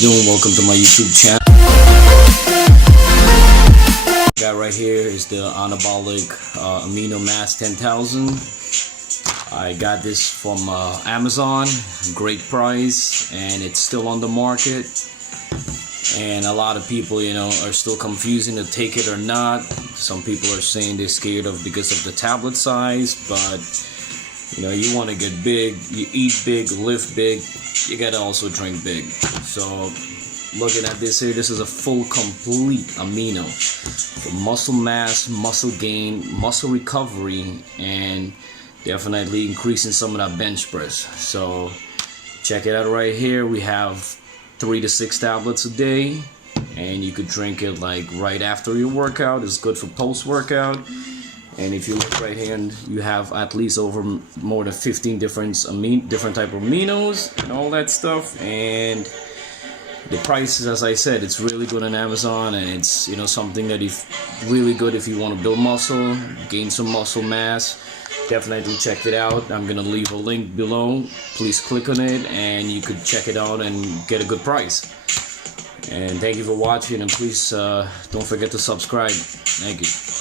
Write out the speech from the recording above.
Doing, welcome to my YouTube channel. Got right here is the Anabolic Amino Mass 10,000. I got this from Amazon, great price, and it's still on the market. And a lot of people, are still confusing to take it or not. Some people are saying they're scared of because of the tablet size, but you want to get big, you eat big, lift big, you gotta also drink big. So looking at this here, this is a full complete amino for muscle mass, muscle gain, muscle recovery, and definitely increasing some of that bench press. So check it out right here. We have 3 to 6 tablets a day, and you could drink it like right after your workout. It's good for post-workout. And if you look right here, you have at least over more than 15 different type of aminos and all that stuff. And the prices, as I said, it's really good on Amazon, and it's something that is really good if you want to build muscle, gain some muscle mass. Definitely check it out. I'm gonna leave a link below. Please click on it, and you could check it out and get a good price. And thank you for watching, and please don't forget to subscribe. Thank you.